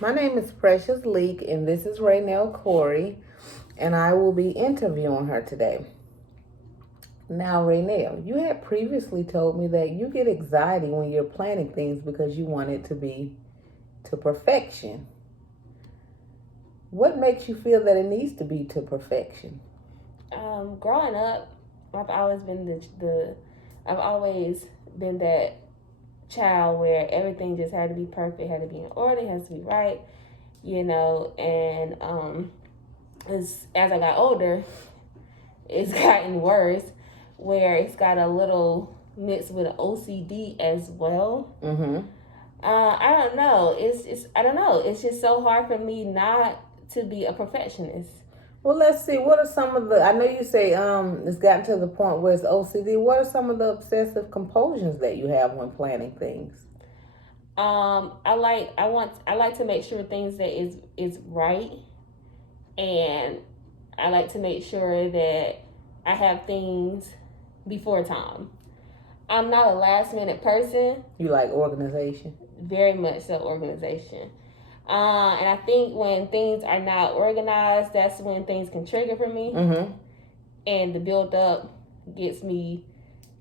My name is Precious Leak, and this is Raynell Corey, and I will be interviewing her today. Now, Raynell, you had previously told me that you get anxiety when you're planning things because you want it to be to perfection. What makes you feel that it needs to be to perfection? Growing up, I've always been I've always been that child where everything just had to be perfect, had to be in order, has to be right, and as I got older, it's gotten worse, where it's got a little mixed with OCD as well. Mm-hmm. I don't know. It's I don't know. It's just so hard for me not to be a perfectionist. Well, let's see. What are some of the? I know you say it's gotten to the point where it's OCD. What are some of the obsessive compulsions that you have when planning things? I like to make sure things that is right, and I like to make sure that I have things before time. I'm not a last minute person. You like organization? Very much so, organization. And I think when things are not organized, that's when things can trigger for me. Mm-hmm. And the build up gets me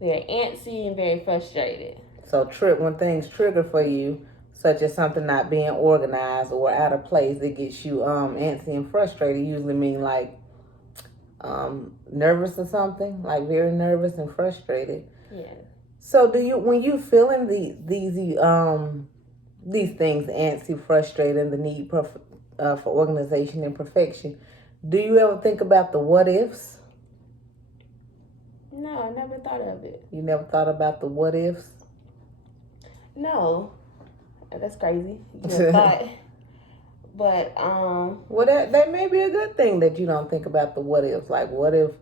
very antsy and very frustrated. So when things trigger for you, such as something not being organized or out of place, it gets you antsy and frustrated. Usually mean like nervous or something, like very nervous and frustrated. Yeah. So do you when you feeling these things, antsy, frustrated, and the need for organization and perfection, do you ever think about the what ifs? No, I never thought of it. You never thought about the what ifs? No, that's crazy. You never thought. But well, that may be a good thing that you don't think about the what ifs. Like, what if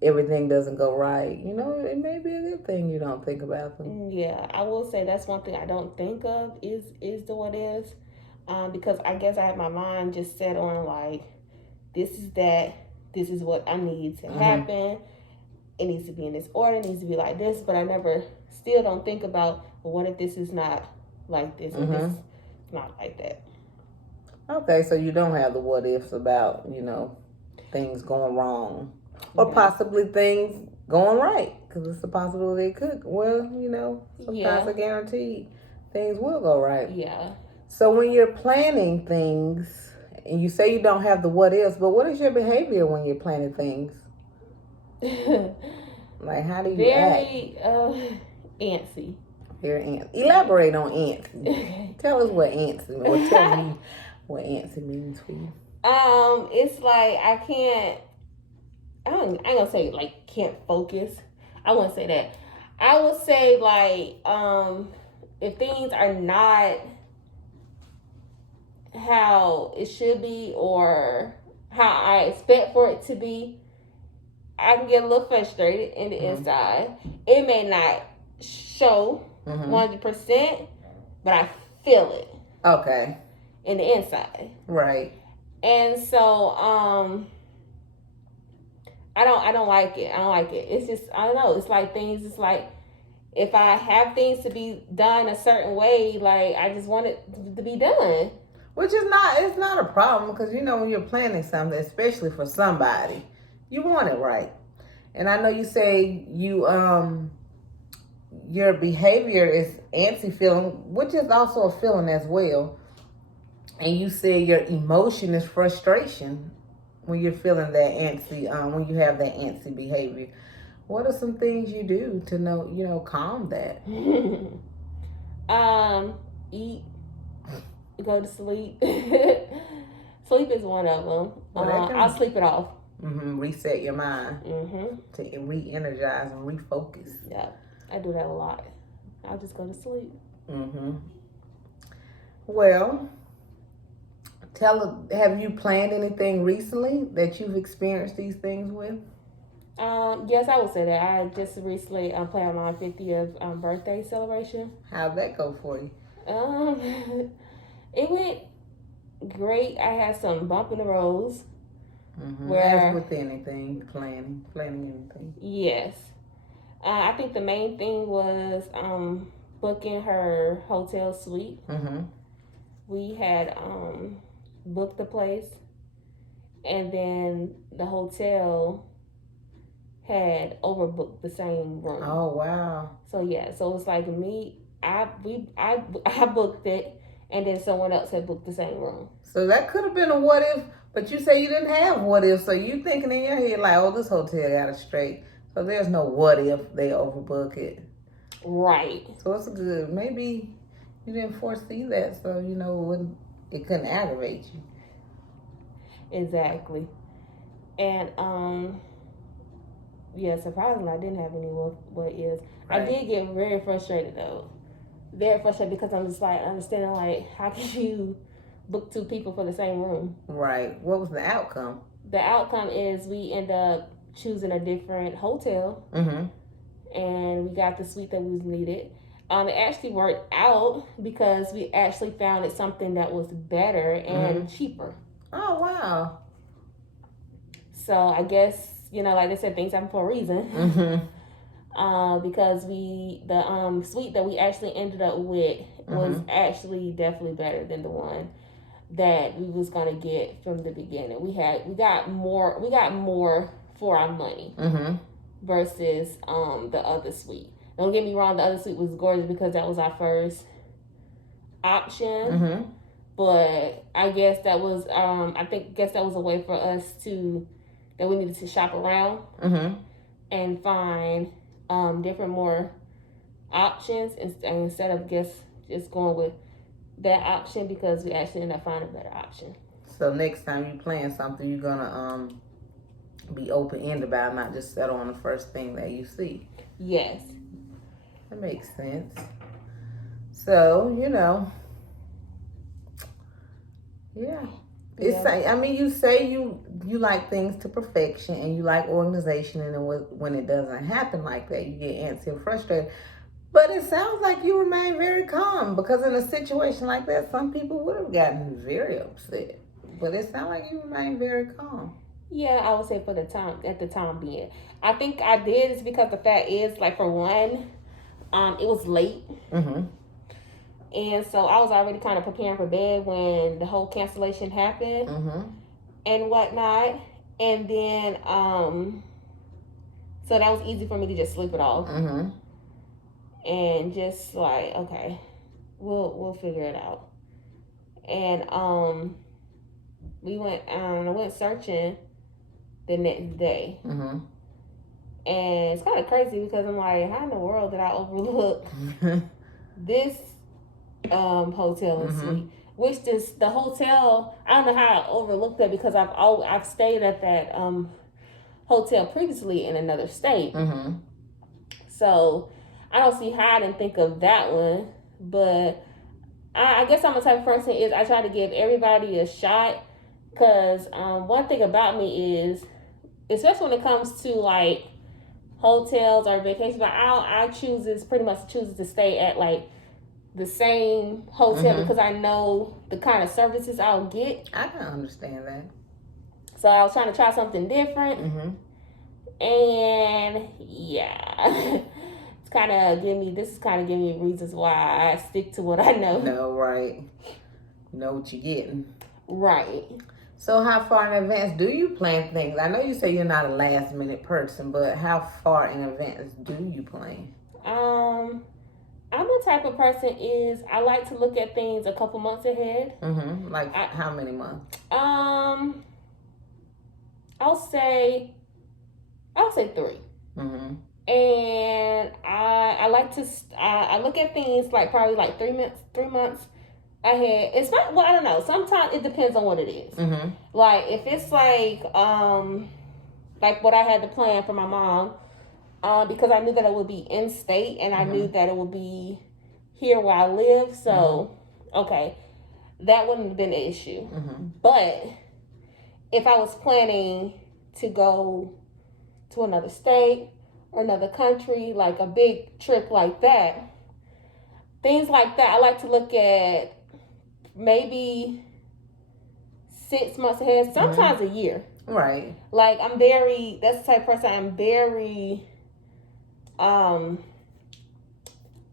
everything doesn't go right? You know, it may be a good thing you don't think about them. Yeah, I will say that's one thing I don't think of is the what ifs, because I guess I have my mind just set on like this is that, this is what I need to happen. It needs to be in this order. It needs to be like this. But I still don't think about, well, what if this is not like this, or this is not like that. Okay, so you don't have the what ifs about, things going wrong or possibly things going right, because it's a possibility it could. Well, sometimes I guarantee things will go right. Yeah. So when you're planning things, and you say you don't have the what ifs, but what is your behavior when you're planning things? Like, how do you act? Antsy. Very antsy. Elaborate on antsy. Tell us what antsy means, or tell me what antsy means for you. It's like I ain't gonna say like can't focus. I wouldn't say that. I would say like if things are not how it should be or how I expect for it to be, I can get a little frustrated in the inside. It may not show 100%, but I feel it. Okay. In the inside. Right. And so I don't like it. I don't like it. It's just, I don't know. It's like things, it's like if I have things to be done a certain way, like I just want it to be done. Which is it's not a problem, because when you're planning something, especially for somebody, you want it right. And I know you say your behavior is antsy feeling, which is also a feeling as well. And you say your emotion is frustration when you're feeling that antsy, when you have that antsy behavior. What are some things you do to calm that? Eat, go to sleep. Sleep is one of them. I'll sleep it off. Reset your mind to re-energize and refocus. Yeah, I do that a lot. I'll just go to sleep. Well, have you planned anything recently that you've experienced these things with? Yes, I would say that. I just recently planned my 50th birthday celebration. How'd that go for you? It went great. I had some bump in the roads. As with anything, planning anything. Yes. I think the main thing was booking her hotel suite. we had booked the place, and then the hotel had overbooked the same room. Oh wow. So yeah, so it's like I booked it, and then someone else had booked the same room. So that could have been a what if, but you say you didn't have what if, so you thinking in your head like, oh, this hotel got it straight. So there's no what if they overbook it. Right. So it's good. Maybe you didn't foresee that, so you know it couldn't aggravate you. Exactly. And yeah, surprisingly, I didn't have any what is. Right. I did get very frustrated though. Very frustrated because I'm just like understanding like how can you book two people for the same room? Right. What was the outcome? The outcome is we end up choosing a different hotel. And we got the suite that we needed. It actually worked out because we actually found it something that was better and cheaper. Oh wow. So I guess, you know, like they said, things happen for a reason. Because the suite that we actually ended up with was actually definitely better than the one that we was gonna get from the beginning. We got more for our money versus the other suite. Don't get me wrong, the other suite was gorgeous because that was our first option. But I guess that was that was a way for us that we needed to shop around and find different more options instead of just going with that option because we actually ended up finding a better option. So next time you plan something, you're gonna be open-ended about it, not just settle on the first thing that you see. Yes. That makes sense. So, you know, yeah. It's like, I mean, you say you like things to perfection and you like organization, and when it doesn't happen like that, you get antsy and frustrated. But it sounds like you remain very calm because in a situation like that, some people would have gotten very upset. But it sounds like you remain very calm. Yeah, I would say at the time being. I think I did is because the fact is, like, for one, it was late. And so I was already kind of preparing for bed when the whole cancellation happened and whatnot. And then, so that was easy for me to just sleep it off. And just like, okay, we'll figure it out. And I went searching the next day. And it's kind of crazy because I'm like, how in the world did I overlook this hotel and suite? Which the hotel, I don't know how I overlooked that because I've stayed at that hotel previously in another state. So I don't see how I didn't think of that one. But I guess I'm the type of person is I try to give everybody a shot because one thing about me is, especially when it comes to like hotels or vacations, but I choose to stay at like the same hotel because I know the kind of services I'll get. I can understand that. So I was trying to try something different. And yeah, it's kind of giving me reasons why I stick to what I know. No, right. You know what you're getting. Right. So how far in advance do you plan things? I know you say you're not a last minute person, but how far in advance do you plan? I'm the type of person is I like to look at things a couple months ahead. Like how many months? I'll say 3. And I like to I look at things like probably like 3 months ahead. It's not, well, I don't know. Sometimes it depends on what it is. Like if it's like what I had to plan for my mom, because I knew that it would be in state and I knew that it would be here where I live. So okay, that wouldn't have been an issue. But if I was planning to go to another state or another country, like a big trip like that, things like that, I like to look at maybe 6 months ahead, sometimes a year. Right. Like that's the type of person I'm very, I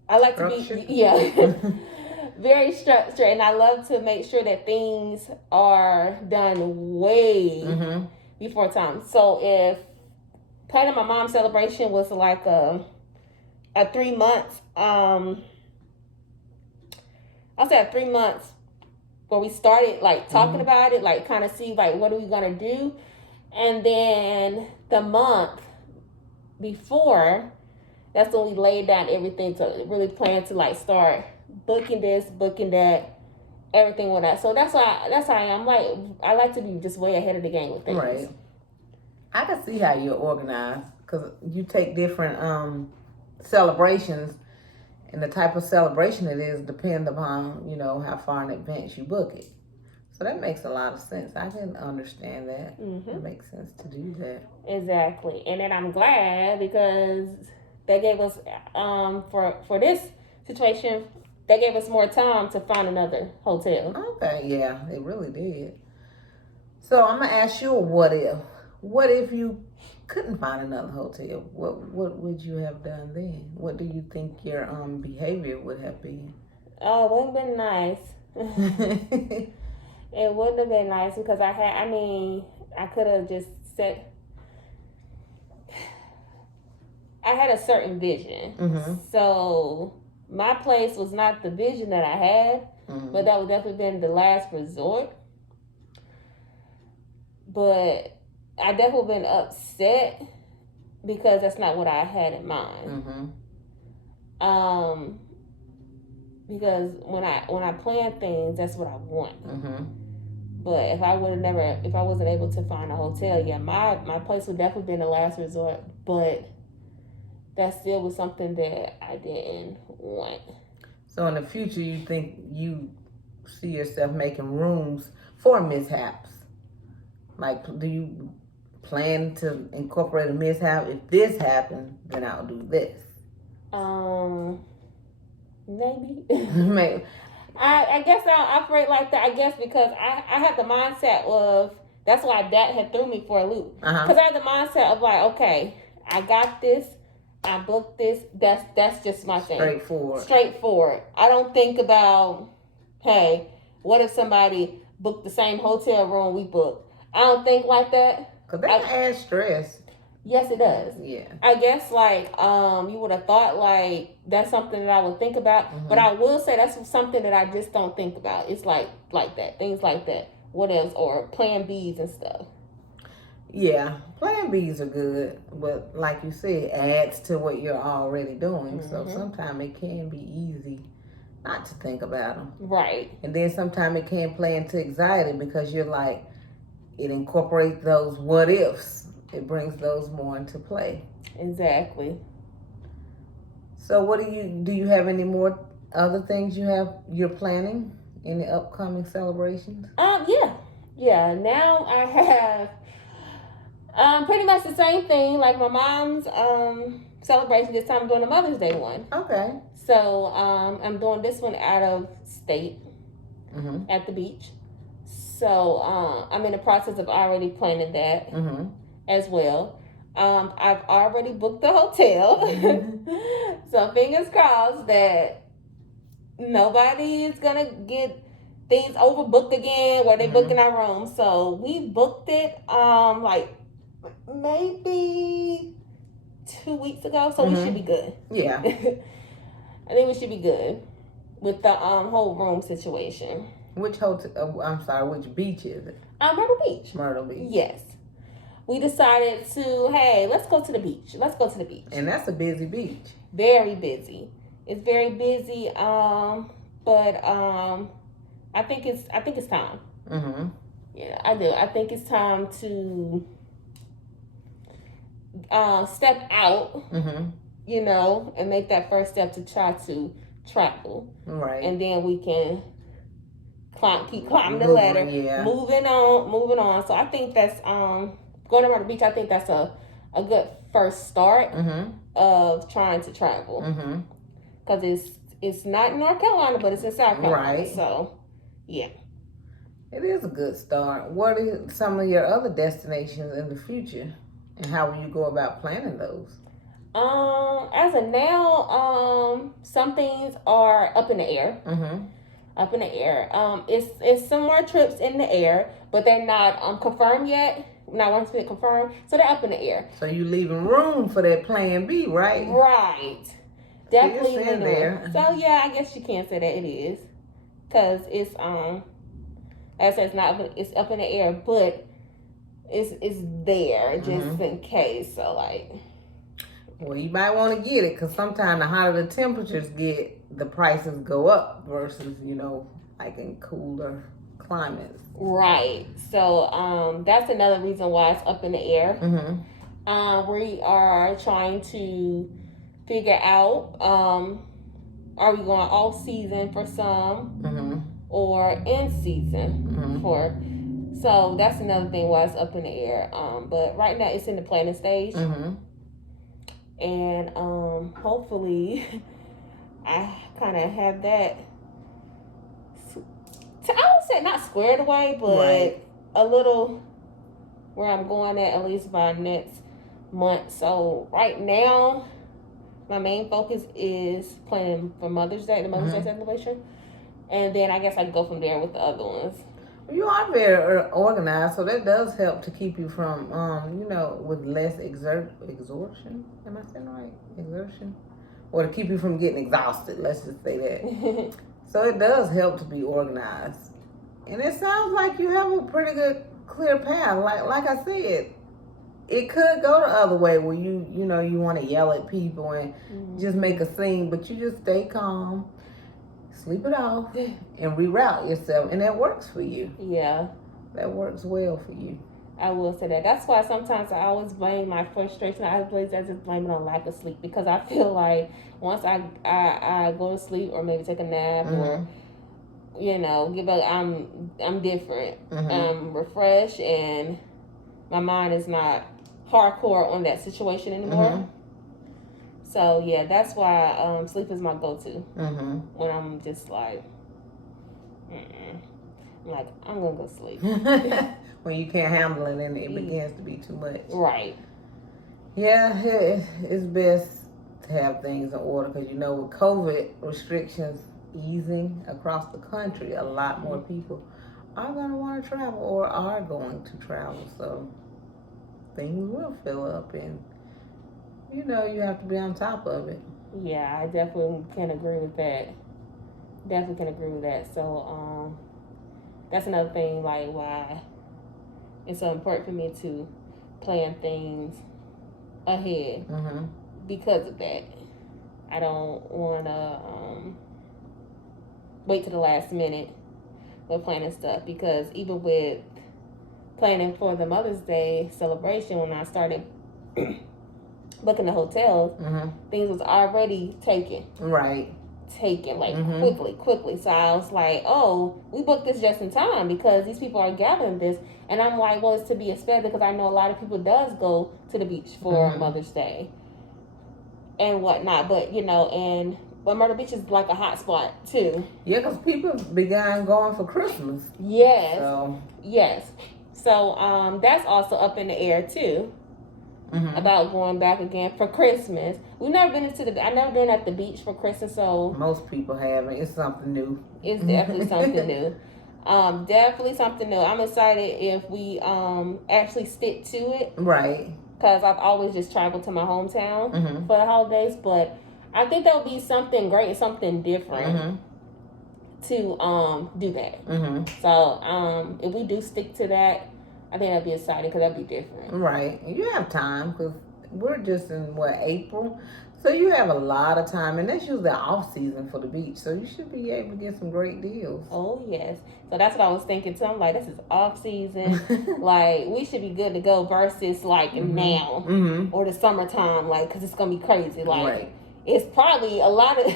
like to be, Very structured, and I love to make sure that things are done way before time. So if planning my mom's celebration was like a 3 months, I'll say a 3 months where we started like talking about it, like kind of see like what are we gonna do, and then the month before, that's when we laid down everything to really plan to like start booking this, booking that, everything with that. So that's how I am. Like I like to be just way ahead of the game with things. Right. I can see how you're organized because you take different celebrations, and the type of celebration it is depend upon, you know, how far in advance you book it. So that makes a lot of sense. I can understand that. It makes sense to do that. Exactly. And then I'm glad because they gave us for this situation, they gave us more time to find another hotel. Okay, yeah, it really did. So I'm gonna ask you a what if. What if you couldn't find another hotel? What would you have done then? What do you think your behavior would have been? Oh, it wouldn't have been nice. It wouldn't have been nice because I could have just said, I had a certain vision. So my place was not the vision that I had, but that would definitely been the last resort. But I definitely been upset because that's not what I had in mind. Because when I plan things, that's what I want. But if I wasn't able to find a hotel, yeah, my place would definitely been the last resort. But that still was something that I didn't want. So in the future, you think you see yourself making rooms for mishaps? Like, do you plan to incorporate a mishap? If this happened, then I'll do this. Maybe. Maybe. I guess I'll operate like that. I guess because I had the mindset of, that's why Dad had threw me for a loop. Because I had the mindset of like, okay, I got this, I booked this. That's just my thing. Straightforward. I don't think about, hey, what if somebody booked the same hotel room we booked? I don't think like that. Because that adds stress. Yes, it does. Yeah. I guess like you would have thought like that's something that I would think about, but I will say that's something that I just don't think about. It's like that, things like that. What else? Or plan Bs and stuff. Yeah, plan Bs are good, but like you said, adds to what you're already doing. So sometimes it can be easy not to think about them. Right. And then sometimes it can play into anxiety because you're like, it incorporates those what ifs. It brings those more into play. Exactly. So what do you have any more other things you're planning in the upcoming celebrations? Yeah. Now I have pretty much the same thing, like my mom's celebration. This time I'm doing a Mother's Day one. Okay. So I'm doing this one out of state at the beach. So I'm in the process of already planning that as well. I've already booked the hotel. So fingers crossed that nobody is gonna get things overbooked again where they booking our room. So we booked it like maybe 2 weeks ago. So we should be good. Yeah. I think we should be good with the whole room situation. Which hotel? Which beach is it? Myrtle Beach. Myrtle Beach. Yes. We decided to, hey, let's go to the beach. And that's a busy beach. Very busy. It's very busy. But I think it's time. Yeah, I do. I think it's time to step out. You know, and make that first step to try to travel. Right. And then we can keep climbing the ladder. Yeah. Moving on. So I think that's going around the beach. I think that's a good first start of trying to travel. Because it's not in North Carolina, but it's in South Carolina. Right. So yeah. It is a good start. What are some of your other destinations in the future? And how will you go about planning those? As of now, some things are up in the air. Up in the air. It's some more trips in the air, but they're not confirmed yet. Not once it's confirmed, so they're up in the air. So you leaving room for that plan B, right? Right. Definitely It's in there. So yeah, I guess you can say that it is, cause it's as I said, it's up in the air, but it's there just in case. So like. Well, you might want to get it because sometimes the hotter the temperatures get, the prices go up versus, like in cooler climates. Right. So that's another reason why it's up in the air. We are trying to figure out are we going off season for some or in season for. So that's another thing why it's up in the air. But right now it's in the planning stage. And hopefully I kind of have that, I would say not squared away, but a little where I'm going at least by next month. So right now my main focus is planning for Mother's Day, the Mother's Day celebration, and then I guess I can go from there with the other ones. You are very organized, so that does help to keep you from, with less exertion. Am I saying right? Exertion? Or to keep you from getting exhausted, let's just say that. So it does help to be organized. And it sounds like you have a pretty good, clear path. Like I said, it could go the other way where you want to yell at people and just make a scene, but you just stay calm. Sleep it off and reroute yourself, and that works for you. Yeah, that works well for you. I will say that. That's why sometimes I always blame my frustration. I just blame it on lack of sleep, because I feel like once I go to sleep or maybe take a nap or give up, I'm different. I'm refreshed and my mind is not hardcore on that situation anymore. So yeah, that's why sleep is my go-to when I'm just like, I'm gonna go sleep. When you can't handle it and it begins to be too much. Right. Yeah, it's best to have things in order because with COVID restrictions easing across the country, a lot more people are going to want to travel or are going to travel. So things will fill up and you have to be on top of it. Yeah, I definitely can agree with that. So, that's another thing, like, why it's so important for me to plan things ahead because of that. I don't want to wait to the last minute with planning stuff, because even with planning for the Mother's Day celebration, when I started booking the hotels, things was already taken. Quickly. So I was like, oh, we booked this just in time because these people are gathering this. And I'm like, well, it's to be expected because I know a lot of people does go to the beach for Mother's Day and whatnot. But, but Myrtle Beach is like a hot spot too. Yeah, because people began going for Christmas. Yes. Yes. So that's also up in the air too. About going back again for Christmas. I've never been at the beach for Christmas, so most people haven't. It's something new. It's definitely something new. Definitely something new. I'm excited if we actually stick to it. Right. Because I've always just traveled to my hometown for the holidays, but I think that would be something great and something different to do that. So if we do stick to that, I think that'd be exciting because that'd be different. Right. You have time because we're just in, April? So you have a lot of time, and that's usually off season for the beach. So you should be able to get some great deals. Oh, yes. So that's what I was thinking too. I'm like, this is off season. Like, we should be good to go versus like now or the summertime, like, because it's going to be crazy. Like, it's probably a lot of...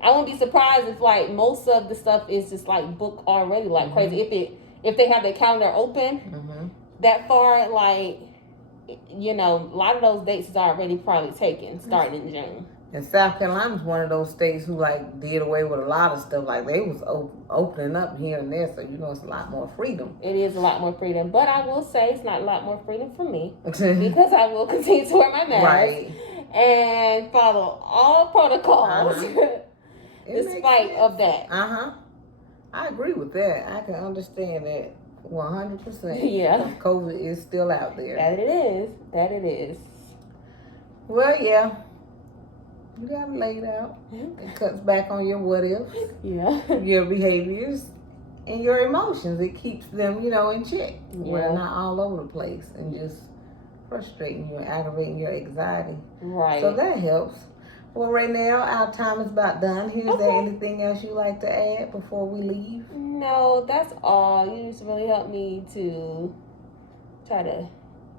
I wouldn't be surprised if like most of the stuff is just like booked already like crazy. If they have their calendar open that far, like, a lot of those dates is already probably taken starting in June. And South Carolina's one of those states who like did away with a lot of stuff. Like they was opening up here and there, so it's a lot more freedom. It is a lot more freedom, but I will say it's not a lot more freedom for me because I will continue to wear my mask and follow all protocols despite of that. I agree with that. I can understand that 100%. Yeah. Because COVID is still out there. That it is. That it is. Well, yeah. You got it laid out. It cuts back on your what ifs, Yeah. your behaviors, and your emotions. It keeps them, in check. Where they're not all over the place and just frustrating you and aggravating your anxiety. Right. So that helps. Well, right now, our time is about done. Is there anything else you'd like to add before we leave? No, that's all. You just really helped me to try to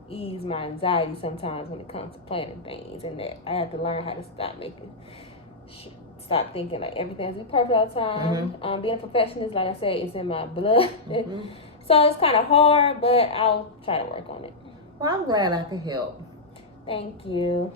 ease my anxiety sometimes when it comes to planning things, and that I have to learn how to stop thinking like everything has to be perfect all the time. Being a perfectionist, like I said, it's in my blood. So it's kind of hard, but I'll try to work on it. Well, I'm glad I could help. Thank you.